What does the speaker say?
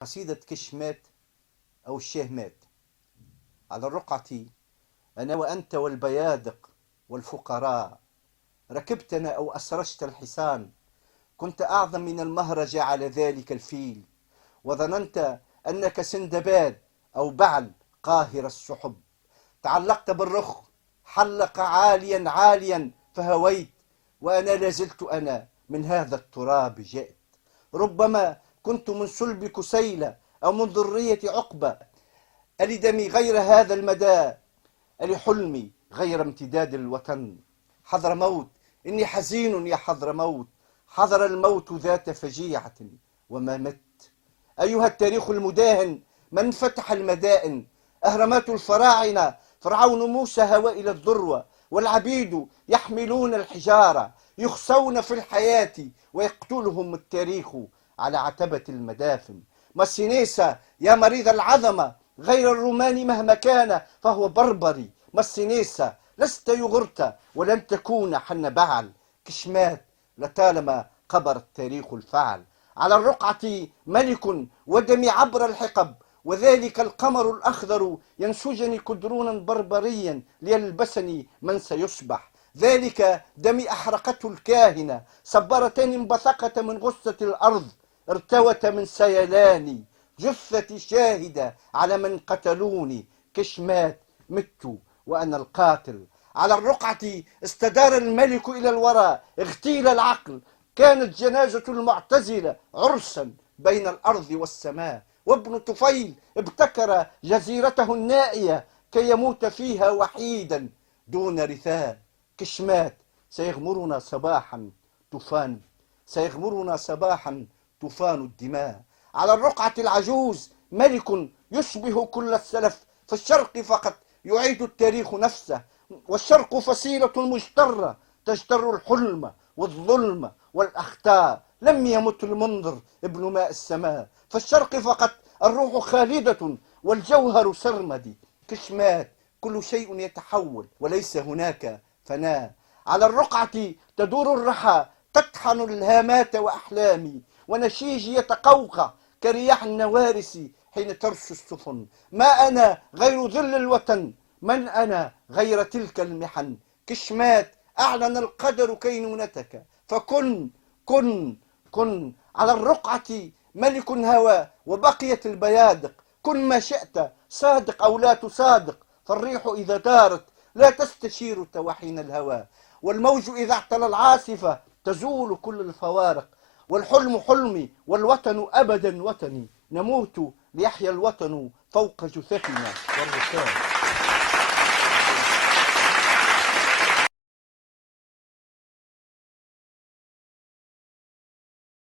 قصيدة كش مات أو الشاه مات. على الرقعة أنا وأنت والبيادق والفقراء، ركبتنا أو أسرجت الحصان، كنت أعظم من المهرج على ذلك الفيل، وظننت أنك سندباد أو بعل قاهر السحب. تعلقت بالرخ حلق عاليا عاليا فهويت، وأنا لازلت أنا من هذا التراب جئت. ربما كنت من صلب كسيلة أو من ذرية عقبة، ألدمي غير هذا المدى، ألحلمي غير امتداد الوطن. حضر موت إني حزين يا حضر موت، حضر الموت ذات فجيعة وما مت. أيها التاريخ المداهن من فتح المدائن، أهرامات الفراعنة فرعون موسى هوى إلى الذروة، والعبيد يحملون الحجارة يخسون في الحياة ويقتلهم التاريخ على عتبة المدافن. مسينيسا يا مريض العظمة، غير الروماني مهما كان فهو بربري. مسينيسا لست يغرت ولن تكون حن بعل، كشمات لطالما قبر التاريخ الفعل. على الرقعة ملك ودمي عبر الحقب، وذلك القمر الأخضر ينسجني كدرونا بربريا ليلبسني من سيصبح. ذلك دمي أحرقته الكاهنة، صبرتني انبثقت من غصة الأرض، ارتوت من سيلاني جثتي شاهدة على من قتلوني. كشمات مت وأنا القاتل. على الرقعة استدار الملك إلى الوراء، اغتيل العقل، كانت جنازة المعتزلة عرسا بين الأرض والسماء، وابن طفيل ابتكر جزيرته النائية كي يموت فيها وحيدا دون رثاء. كشمات سيغمرنا صباحا طوفان، سيغمرنا صباحا طوفان الدماء. على الرقعة العجوز ملك يشبه كل السلف، في الشرق فقط يعيد التاريخ نفسه، والشرق فصيلة مجترة تجتر الحلم والظلم والأخطاء. لم يمت المنظر ابن ماء السماء، فالشرق فقط الروح خالدة والجوهر سرمدي. كشمات كل شيء يتحول وليس هناك فناء. على الرقعة تدور الرحى تطحن الهامات وأحلامي، ونشيجي يتقوقع كرياح النوارس حين ترش السفن. ما أنا غير ظل الوطن، من أنا غير تلك المحن. كشمات أعلن القدر كينونتك، فكن كن كن. على الرقعة ملك هوى وبقيت البيادق، كن ما شئت صادق أو لا تصادق، فالريح إذا دارت لا تستشير توحين الهوى، والموج إذا اعتلى العاصفة تزول كل الفوارق. والحلم حلمي والوطن أبدا وطني، نموت ليحيا الوطن فوق جثثنا والركاب.